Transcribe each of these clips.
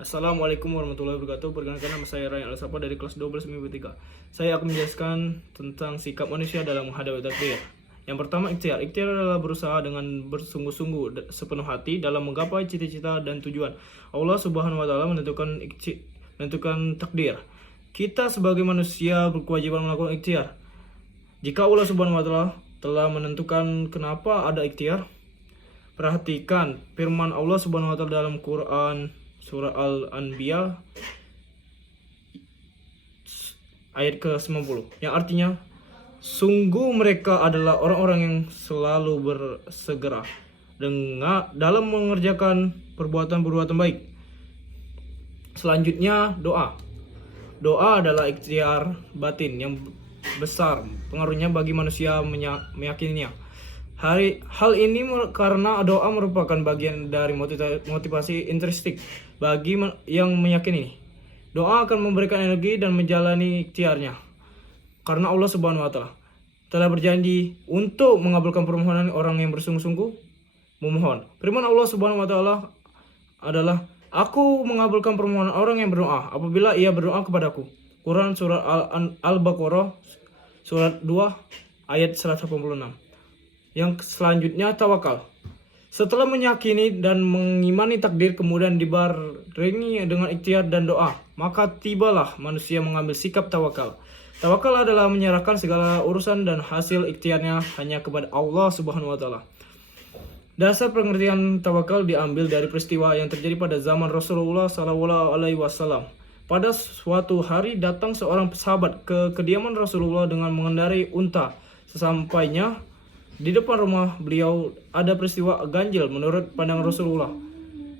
Assalamualaikum warahmatullahi wabarakatuh. Perkenalkan, nama saya Ryan Al-Sapa dari kelas 12 MIPA 3. Saya akan menjelaskan tentang sikap manusia dalam menghadapi takdir. Yang pertama, ikhtiar. Ikhtiar adalah berusaha dengan bersungguh-sungguh sepenuh hati dalam menggapai cita-cita dan tujuan. Allah Subhanahu wa taala menentukan takdir. Kita sebagai manusia berkewajiban melakukan ikhtiar. Jika Allah Subhanahu wa taala telah menentukan kenapa ada ikhtiar, perhatikan firman Allah Subhanahu wa taala dalam Quran Surah Al-Anbiya ayat ke-90, yang artinya, sungguh mereka adalah orang-orang yang selalu bersegera dalam mengerjakan perbuatan-perbuatan baik. Selanjutnya, doa. Doa adalah ikhtiar batin yang besar pengaruhnya bagi manusia meyakininya. Hal ini karena doa merupakan bagian dari motivasi intrinsik bagi yang meyakini. Doa akan memberikan energi dan menjalani ikhtiarnya. Karena Allah Subhanahu wa taala telah berjanji untuk mengabulkan permohonan orang yang bersungguh-sungguh memohon. Firman Allah Subhanahu wa taala adalah, "Aku mengabulkan permohonan orang yang berdoa apabila ia berdoa kepadaku." Quran Surah Al-Baqarah Surat 2 ayat 186. Yang selanjutnya, tawakal. Setelah meyakini dan mengimani takdir kemudian dibarengi dengan ikhtiar dan doa, maka tibalah manusia mengambil sikap tawakal. Tawakal adalah menyerahkan segala urusan dan hasil ikhtiarnya hanya kepada Allah Subhanahu wa taala. Dasar pengertian tawakal diambil dari peristiwa yang terjadi pada zaman Rasulullah SAW. Pada suatu hari datang seorang sahabat ke kediaman Rasulullah dengan mengendarai unta. Sesampainya di depan rumah beliau ada peristiwa ganjil menurut pandangan Rasulullah.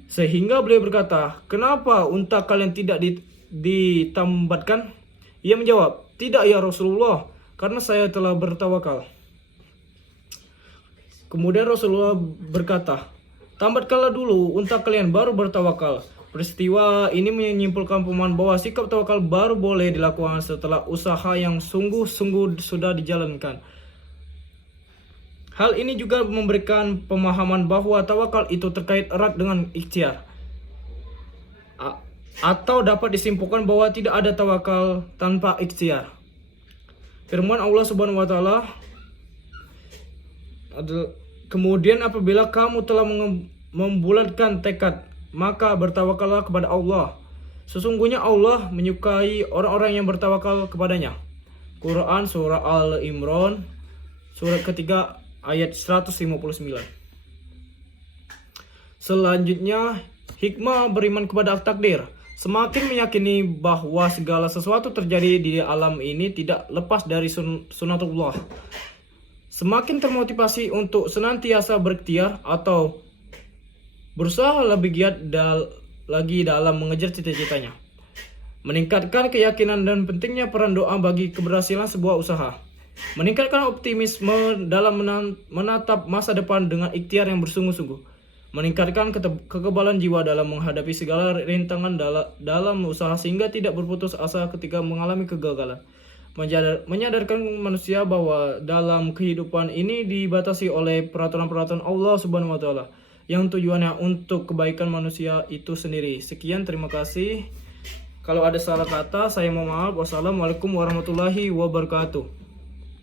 Sehingga beliau berkata, "Kenapa unta kalian tidak ditambatkan?" Ia menjawab, "Tidak ya Rasulullah, karena saya telah bertawakal." Kemudian Rasulullah berkata, "Tambatkanlah dulu unta kalian baru bertawakal." Peristiwa ini menyimpulkan pemahaman bahwa sikap tawakal baru boleh dilakukan setelah usaha yang sungguh-sungguh sudah dijalankan. Hal ini juga memberikan pemahaman bahwa tawakal itu terkait erat dengan ikhtiar. Atau dapat disimpulkan bahwa tidak ada tawakal tanpa ikhtiar. Firman Allah Subhanahu wa taala, "Kemudian apabila kamu telah membulatkan tekad, maka bertawakallah kepada Allah. Sesungguhnya Allah menyukai orang-orang yang bertawakal kepadanya." Quran Surah Al-Imran surat ketiga ayat 159. Selanjutnya, hikmah beriman kepada takdir. Semakin meyakini bahwa segala sesuatu terjadi di alam ini tidak lepas dari sunatullah, semakin termotivasi untuk senantiasa berikhtiar atau berusaha lebih giat lagi dalam mengejar cita-citanya. Meningkatkan keyakinan dan pentingnya peran doa bagi keberhasilan sebuah usaha. Meningkatkan optimisme dalam menatap masa depan dengan ikhtiar yang bersungguh-sungguh. Meningkatkan kekebalan jiwa dalam menghadapi segala rintangan dalam usaha sehingga tidak berputus asa ketika mengalami kegagalan. Menyadarkan manusia bahwa dalam kehidupan ini dibatasi oleh peraturan-peraturan Allah Subhanahu wa taala yang tujuannya untuk kebaikan manusia itu sendiri. Sekian, terima kasih. Kalau ada salah kata, saya mohon maaf. Wassalamualaikum warahmatullahi wabarakatuh.